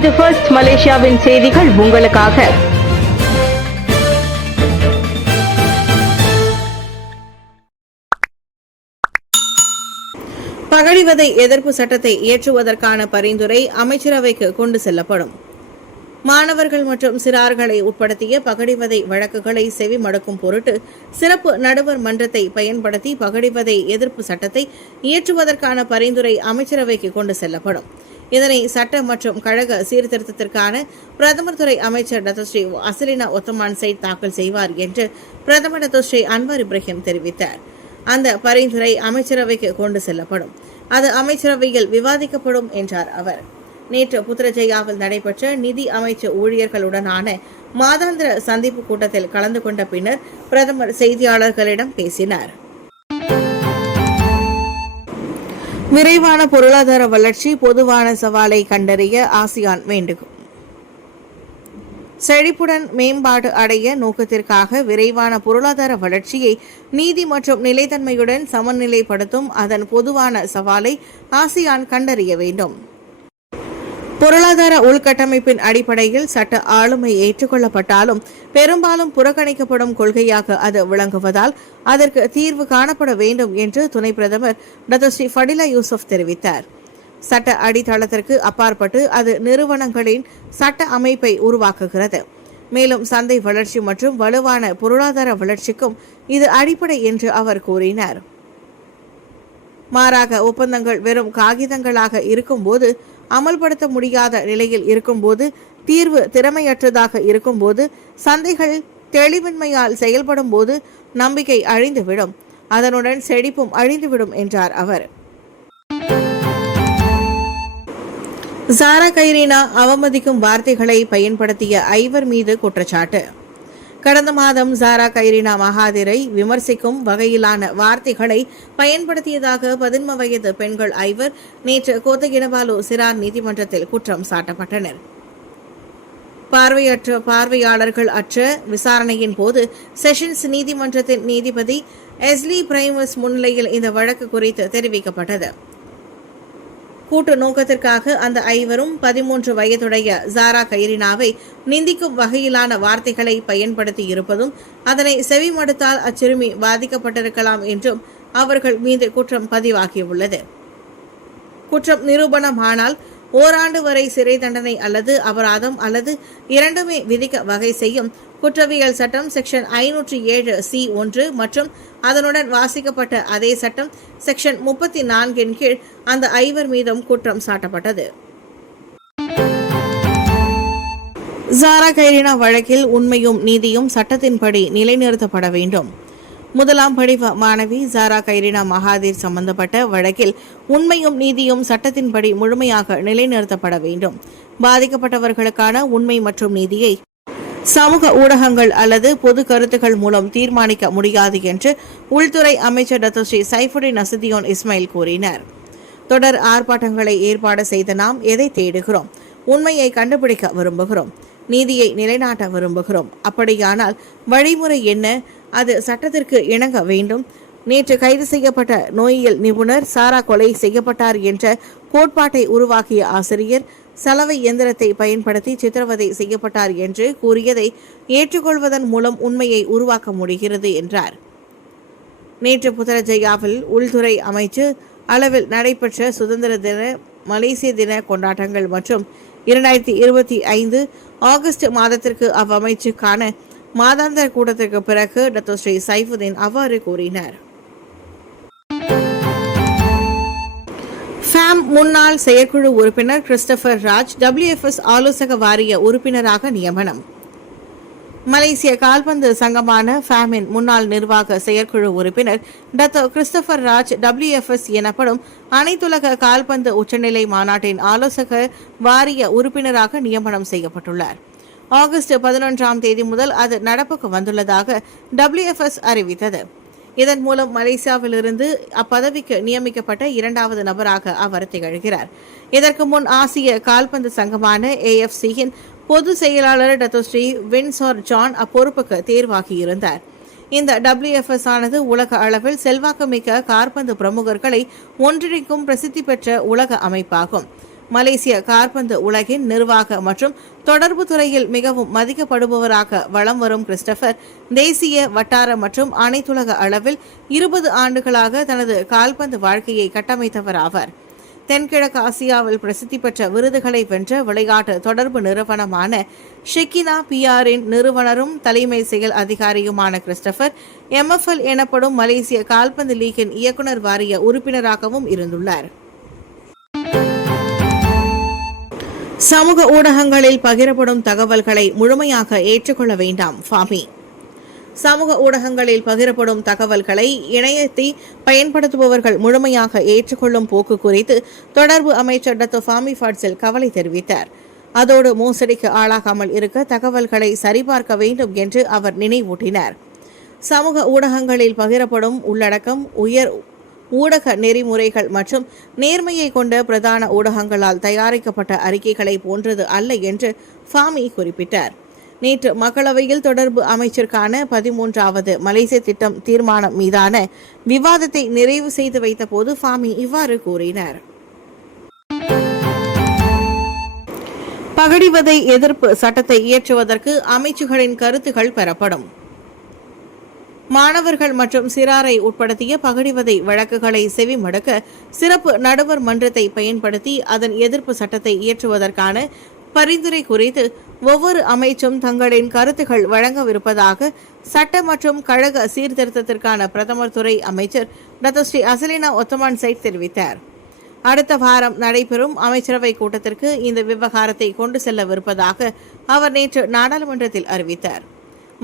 இது ஃபர்ஸ்ட் மலேசியாவின் செய்திகள் உங்களுக்காக. பகடிவதை எதிர்ப்பு சட்டத்தை இயற்றுவதற்கான பரிந்துரை அமைச்சரவைக்கு கொண்டு செல்லப்படும். மாணவர்கள் மற்றும் சிறார்களை உட்படுத்திய பகடிவதை வழக்குகளை செவி மடுக்கும் பொருட்டு சிறப்பு நடுவர் மன்றத்தை பயன்படுத்தி பகடிவதை எதிர்ப்பு சட்டத்தை இயற்றுவதற்கான பரிந்துரை அமைச்சரவைக்கு கொண்டு செல்லப்படும். இதனை சட்ட மற்றும் கழக சீர்திருத்தத்திற்கான பிரதமர் துறை அமைச்சர் டத்தோஸ்ரீ அசலினா ஒத்தமான் சைட் தாக்கல் செய்வார் என்று பிரதமர் டத்தோஸ்ரீ அன்வார் இப்ராஹிம் தெரிவித்தார். அந்த பரிந்துரை அமைச்சரவைக்கு கொண்டு செல்லப்படும், அது அமைச்சரவையில் விவாதிக்கப்படும் என்றார் அவர். நேற்று புத்ரஜயாவில் நடைபெற்ற நிதி அமைச்சு ஊழியர்களுடனான மாதாந்திர சந்திப்பு கூட்டத்தில் கலந்து கொண்ட பின்னர் பிரதமர் செய்தியாளர்களிடம் பேசினார். விரைவான பொருளாதார வளர்ச்சி பொதுவான சவாலை கண்டறிய ஆசியான் வேண்டுகோள். செழிப்புடன் மேம்பாடு அடைய நோக்கத்திற்காக விரைவான பொருளாதார வளர்ச்சியை நீதி மற்றும் நிலைத்தன்மையுடன் சமநிலைப்படுத்தும் அதன் பொதுவான சவாலை ஆசியான் கண்டறிய வேண்டும். பொருளாதார உள்கட்டமைப்பின் அடிப்படையில் சட்ட ஆளுமை ஏற்றுக்கொள்ளப்பட்டாலும் பெரும்பாலும் புறக்கணிக்கப்படும் கொள்கையாக அது விளங்குவதால் அதற்கு தீர்வு காணப்பட வேண்டும் என்று துணை பிரதமர் டத்தோஸ்ரீ ஃபடிலா யூசுப் தெரிவித்தார். சட்ட அடித்தளத்திற்கு அப்பாற்பட்டு அது நிறுவனங்களின் சட்ட அமைப்பை உருவாக்குகிறது. மேலும் சந்தை வளர்ச்சி மற்றும் வலுவான பொருளாதார வளர்ச்சிக்கும் இது அடிப்படை என்று அவர் கூறினார். மாறாக ஒப்பந்தங்கள் வெறும் காகிதங்களாக இருக்கும்போது, அமல்படுத்த முடியாத நிலையில் இருக்கும்போது, தீர்வு திறமையற்றதாக இருக்கும்போது, சந்தைகள் தெளிவின்மையால் செயல்படும் போது நம்பிக்கை அழிந்துவிடும், அதனுடன் செழிப்பும் அழிந்துவிடும் என்றார் அவர். சாரா கைரீனா அவமதிக்கும் வார்த்தைகளை பயன்படுத்திய ஐவர் மீது குற்றச்சாட்டு. கடந்த மாதம் சாரா கைரீனா மகாதிரை விமர்சிக்கும் வகையிலான வார்த்தைகளை பயன்படுத்தியதாக 11 வயது பெண்கள் ஐவர் நேற்று கோத்தகினபாலு சிறார் நீதிமன்றத்தில் குற்றம் சாட்டப்பட்டனர். பார்வையாளர்கள் அற்ற விசாரணையின் போது செஷன்ஸ் நீதிமன்றத்தின் நீதிபதி எஸ்லி பிரைமஸ் முன்னிலையில் இந்த வழக்கு குறித்து தெரிவிக்கப்பட்டது. கூட்டு நோக்கத்திற்காக அந்த ஐவரும் 13 வயதுடைய சாரா கைரினாவை நிந்திக்கும் வகையிலான வார்த்தைகளை பயன்படுத்தி இருப்பதும் அதனை செவிமடுத்தால் அச்சிறுமி பாதிக்கப்பட்டிருக்கலாம் என்றும் அவர்கள் மீது குற்றம் பதிவாகியுள்ளது. குற்றம் நிரூபணமானால் ஓராண்டு வரை சிறை தண்டனை அல்லது அபராதம் அல்லது இரண்டுமே விதிக்க வகை செய்யும் குற்றவியல் சட்டம் செக்ஷன் 507(c)(1) மற்றும் அதனுடன் வாசிக்கப்பட்ட அதே சட்டம் செக்ஷன் 34 கீழ் அந்த ஐவர் மீதும் குற்றம் சாட்டப்பட்டது. சாரா கைரீனா வழக்கில் உண்மையும் நீதியும் சட்டத்தின்படி நிலைநிறுத்தப்பட வேண்டும். முதலாம் படிவ மாணவி சாரா கைரீனா மகாதீர் சம்பந்தப்பட்ட வழக்கில் உண்மையும் நீதியும் சட்டத்தின்படி முழுமையாக நிலைநிறுத்தப்பட வேண்டும். பாதிக்கப்பட்டவர்களுக்கான உண்மை மற்றும் நீதியை சமூக ஊடகங்கள் அல்லது பொது கருத்துக்கள் மூலம் தீர்மானிக்க முடியாது என்று உள்துறை அமைச்சர் டத்தோஸ்ரீ சைஃபுடின் நசுதியோன் இஸ்மாயில் கூறினார். தொடர் ஆர்ப்பாட்டங்களை ஏற்பாடு செய்த நாம் எதை தேடுகிறோம்? உண்மையை கண்டுபிடிக்க விரும்புகிறோம், நீதியை நிலைநாட்ட விரும்புகிறோம். அப்படியானால் வழிமுறை என்ன? அது சட்டத்திற்கு இணங்க வேண்டும். நேற்று கைது செய்யப்பட்ட நோயியல் நிபுணர் சாரா கொலை செய்யப்பட்டார் என்ற கோட்பாட்டை உருவாக்கிய ஆசிரியர் சலவை இயந்திரத்தை பயன்படுத்தி சித்திரவதை செய்யப்பட்டார் என்று கூறியதை ஏற்றுக்கொள்வதன் மூலம் உண்மையை உருவாக்க முடிகிறது என்றார். நேற்று புத்ரஜயாவில் உள்துறை அமைச்சு அளவில் நடைபெற்ற சுதந்திர தின மலேசிய தின கொண்டாட்டங்கள் மற்றும் 2025 ஆகஸ்ட் மாதத்திற்கு அவ்வமைச்சுக்கான மாதாந்திர கூட்டத்திற்கு பிறகு டத்தோஸ்ரீ சைஃபுதீன் அவ்வாறு கூறினார். ஃபேம் முன்னாள் செயற்குழு உறுப்பினர் கிறிஸ்டபர் ராஜ் WFS ஆலோசக வாரிய உறுப்பினராக நியமனம். மலேசிய கால்பந்து சங்கமான ஃபேமின் முன்னாள் நிர்வாக செயற்குழு உறுப்பினர் டத்தோ கிறிஸ்டபர் ராஜ் WFS எனப்படும் அனைத்துலக கால்பந்து உச்சநிலை மாநாட்டின் ஆலோசக வாரிய உறுப்பினராக நியமனம் செய்யப்பட்டுள்ளார். ஆகஸ்ட் 11ஆம் தேதி முதல் அது நடப்புக்கு வந்துள்ளதாக WFS அறிவித்தது. இதன் மூலம் மலேசியாவிலிருந்து அப்பதவிக்கு நியமிக்கப்பட்ட 2வது நபராக அவர் திகழ்கிறார். இதற்கு முன் ஆசிய கால்பந்து சங்கமான AFC-யின் பொது செயலாளர் டத்தோஸ்ரீ வின்சோர் ஜான் அப்பொறுப்புக்கு தேர்வாகியிருந்தார். இந்த WFS ஆனது உலக அளவில் செல்வாக்குமிக்க கால்பந்து பிரமுகர்களை ஒன்றிணைக்கும் பிரசித்தி பெற்ற உலக அமைப்பாகும். மலேசிய காற்பந்து உலகின் நிர்வாக மற்றும் தொடர்பு துறையில் மிகவும் மதிக்கப்படுபவராக வலம் வரும் கிறிஸ்டபர் தேசிய வட்டார மற்றும் அனைத்துலக அளவில் 20 ஆண்டுகளாக தனது கால்பந்து வாழ்க்கையை கட்டமைத்தவர் ஆவார். தென்கிழக்கு ஆசியாவில் பிரசித்தி பெற்ற விருதுகளை வென்ற விளையாட்டு தொடர்பு நிறுவனமான ஷெக்கினா பிஆரின் நிறுவனரும் தலைமை செயல் அதிகாரியுமான கிறிஸ்டபர் MFL எனப்படும் மலேசிய கால்பந்து லீக்கின் இயக்குநர் வாரிய உறுப்பினராகவும் இருந்துள்ளார். சமூக ஊடகங்களில் பகிரப்படும் தகவல்களை முழுமையாக ஏற்றுக்கொள்ள வேண்டாம் ஃபாமி. சமூக ஊடகங்களில் பகிரப்படும் தகவல்களை இணையத்தை பயன்படுத்துபவர்கள் முழுமையாக ஏற்றுக்கொள்ளும் போக்கு குறித்து தொடர்பு அமைச்சர் டாக்டர் ஃபாமி ஃபாட்சில் கவலை தெரிவித்தார். அதோடு மோசடிக்கு ஆளாகாமல் இருக்க தகவல்களை சரிபார்க்க வேண்டும் என்று அவர் நினைவூட்டினார். சமூக ஊடகங்களில் பகிரப்படும் உள்ளடக்கம் உயர் ஊடக நெறிமுறைகள் மற்றும் நேர்மையை கொண்ட பிரதான ஊடகங்களால் தயாரிக்கப்பட்ட அறிக்கைகளை போன்றது அல்ல என்று ஃபாமி குறிப்பிட்டார். நேற்று மக்களவையில் தொடர்பு அமைச்சருக்கான 13வது மலேசிய திட்டம் தீர்மானம் மீதான விவாதத்தை நிறைவு செய்து வைத்த போது ஃபாமி இவ்வாறு கூறினார். பகடிவதை எதிர்ப்பு சட்டத்தை இயற்றுவதற்கு அமைச்சுகளின் கருத்துகள் பெறப்படும். மாணவர்கள் மற்றும் சிறாரை உட்படுத்திய பகடிவதை வழக்குகளை செவிமடுக்க சிறப்பு நடுவர் மன்றத்தை பயன்படுத்தி அதன் எதிர்ப்பு சட்டத்தை இயற்றுவதற்கான பரிந்துரை குறித்து ஒவ்வொரு அமைச்சும் தங்களின் கருத்துக்கள் வழங்கவிருப்பதாக சட்ட மற்றும் கழக சீர்திருத்தத்திற்கான பிரதமர் துறை அமைச்சர் doctor Sri Azalina Ottoman side தெரிவித்தார். அடுத்த வாரம் நடைபெறும் அமைச்சரவை கூட்டத்திற்கு இந்த விவகாரத்தை கொண்டு செல்லவிருப்பதாக அவர் நேற்று நாடாளுமன்றத்தில் அறிவித்தார்.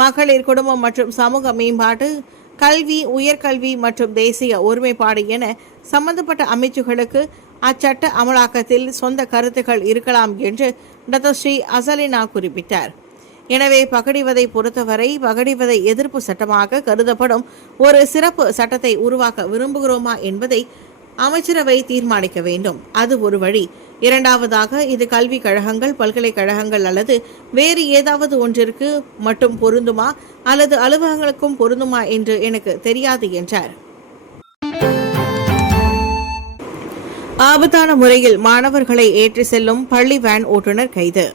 மகளிர் குடும்பம் மற்றும் சமூக மேம்பாட்டு, கல்வி, உயர்கல்வி மற்றும் தேசிய ஒருமைப்பாடு என சம்பந்தப்பட்ட அமைச்சுகளுக்கு அச்சட்ட அமலாக்கத்தில் சொந்த கருத்துக்கள் இருக்கலாம் என்று டாக்டர் ஸ்ரீ அசலினா குறிப்பிட்டார். எனவே பகடிவதை பொறுத்தவரை பகடிவதை எதிர்ப்பு சட்டமாக கருதப்படும் ஒரு சிறப்பு சட்டத்தை உருவாக்க விரும்புகிறோமா என்பதை அமைச்சரவை தீர்மானிக்க வேண்டும். அது ஒரு வழி. இரண்டாவதாக, இது கல்வி கழகங்கள், பல்கலைக்கழகங்கள் அல்லது வேறு ஏதாவது ஒன்றிற்கு மட்டும் பொருந்துமா அல்லது அலுவலகங்களுக்கும் பொருந்துமா என்று எனக்கு தெரியாது என்றார். ஆபத்தான முறையில் மாணவர்களை ஏற்றி செல்லும் பள்ளி வேன் ஓட்டுநர் கைது.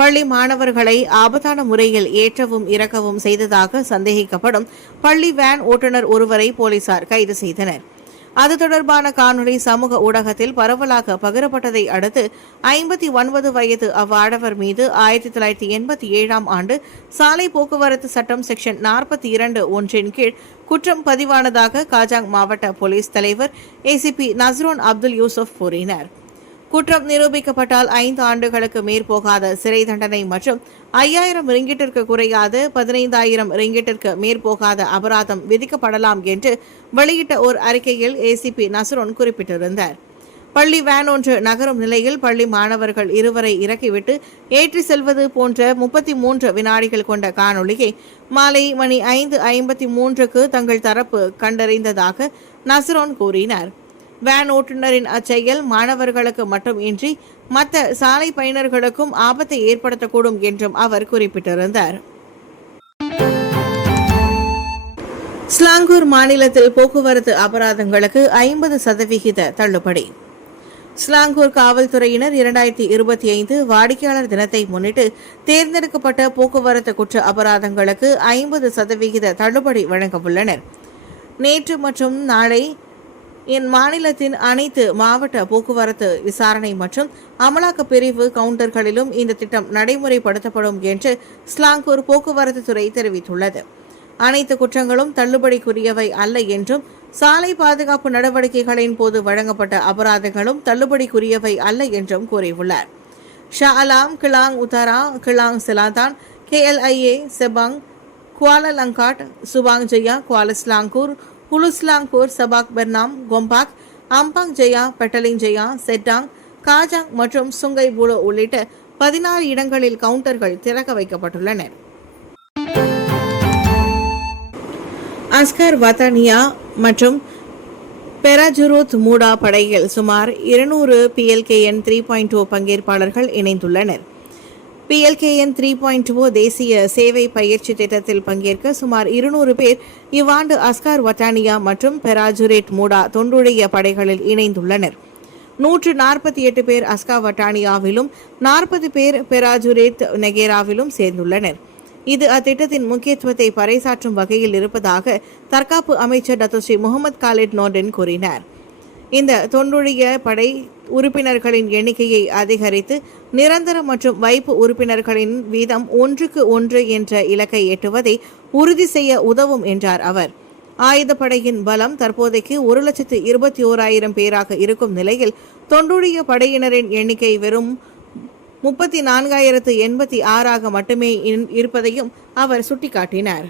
பள்ளி மாணவர்களை ஆபத்தான முறையில் ஏற்றவும் இறக்கவும் செய்ததாக சந்தேகிக்கப்படும் பள்ளி வேன் ஓட்டுநர் ஒருவரை போலீசார் கைது செய்தனர். அது தொடர்பான காணொலி சமூக ஊடகத்தில் பரவலாக பகிரப்பட்டதை அடுத்து 59 வயது அவ்வாடவர் மீது 1987 ஆண்டு சாலை போக்குவரத்து சட்டம் செக்ஷன் 42(1) கீழ் குற்றம் பதிவானதாக காஜாங் மாவட்ட போலீஸ் தலைவர் ACP நஸ்ரோன் அப்துல் யூசுப் கூறினார். குற்றம் நிரூபிக்கப்பட்டால் 5 ஆண்டுகளுக்கு மேற்போகாத சிறை தண்டனை மற்றும் 5000 ரிங்கிட்டிற்கு குறையாத 15000 ரிங்கிட்டிற்கு மேற்போகாத அபராதம் விதிக்கப்படலாம் என்று வெளியிட்ட ஓர் அறிக்கையில் ACP நஸ்ரோன் குறிப்பிட்டிருந்தார். பள்ளி வேன் ஒன்று நகரும் நிலையில் பள்ளி மாணவர்கள் இருவரை இறக்கிவிட்டு ஏற்றி செல்வது போன்ற 33 வினாடிகள் கொண்ட காணொலியை மாலை மணி 5:53க்கு தங்கள் தரப்பு கண்டறிந்ததாக நஸ்ரோன் கூறினார். வேன் ஓட்டுநரின் அச்செயல் மாணவர்களுக்கு மட்டுமின்றி மற்ற சாலை பயணர்களுக்கும் ஆபத்தை ஏற்படுத்தக்கூடும் என்றும் அவர் குறிப்பிட்டிருந்தார். ஸ்லாங்கூர் மாநிலத்தில் போக்குவரத்து அபராதங்களுக்கு 50% தள்ளுபடி. ஸ்லாங்கூர் காவல்துறையினர் 2025 வாடிக்கையாளர் தினத்தை முன்னிட்டு தேர்ந்தெடுக்கப்பட்ட போக்குவரத்து குற்ற அபராதங்களுக்கு 50% தள்ளுபடி வழங்க உள்ளனர். நேற்று மற்றும் நாளை மாநிலத்தின் அனைத்து மாவட்ட போக்குவரத்து விசாரணை மற்றும் அமலாக்க பிரிவு கவுண்டர்களிலும் இந்த திட்டம் நடைமுறைப்படுத்தப்படும் என்று ஸ்லாங்கூர் போக்குவரத்து துறை தெரிவித்துள்ளது. அனைத்து குற்றங்களும் தள்ளுபடிக்குரியவை அல்ல என்றும் சாலை பாதுகாப்பு நடவடிக்கைகளின் போது வழங்கப்பட்ட அபராதங்களும் தள்ளுபடிக்குரியவை அல்ல என்றும் கூறியுள்ளார். Shah Alam, Klang Utara, Klang Selatan, KLIA, Sepang, Kuala Langat, Subang Jaya, Kuala Selangor, Hulu Selangor, Sabak Bernam, Gombak, Ampang Jaya, Petaling Jaya, செட்டாங், காஜாங் மற்றும் சுங்கை புலோ உள்ளிட்ட 16 இடங்களில் கவுண்டர்கள் திறக்க வைக்கப்பட்டுள்ளனர். அஸ்கர் வத்தானியா மற்றும் பெராஜுரோத் மூடா படையில் சுமார் 200 PLKN 3.0 பங்கேற்பாளர்கள் இணைந்துள்ளனர். PLKN 3.0 தேசிய சேவை பயிற்சி திட்டத்தில் பங்கேற்க சுமார் 200 பேர் இவ்வாண்டு அஸ்கார் வட்டானியா மற்றும் பெராஜுரேட் மூடா தொண்டுடைய படைகளில் இணைந்துள்ளனர். 148 பேர் அஸ்கா வட்டானியாவிலும் 40 பேர் பெராஜுரேத் நெகேராவிலும் சேர்ந்துள்ளனர். இது அத்திட்டத்தின் முக்கியத்துவத்தை பறைசாற்றும் வகையில் இருப்பதாக தற்காப்பு அமைச்சர் டத்தோஸ்ரீ முகமது காலிட் நோர்டன் கூறினார். இந்த தொண்டுழிய படை உறுப்பினர்களின் எண்ணிக்கையை அதிகரித்து நிரந்தர மற்றும் வைப்பு உறுப்பினர்களின் வீதம் 1:1 என்ற இலக்கை எட்டுவதை உறுதி செய்ய உதவும் என்றார் அவர். ஆயுதப்படையின் பலம் தற்போதைக்கு 1,21,000 பேராக இருக்கும் நிலையில் தொண்டுழிய படையினரின் எண்ணிக்கை வெறும் 34,086 மட்டுமே இருப்பதையும் அவர் சுட்டிக்காட்டினார்.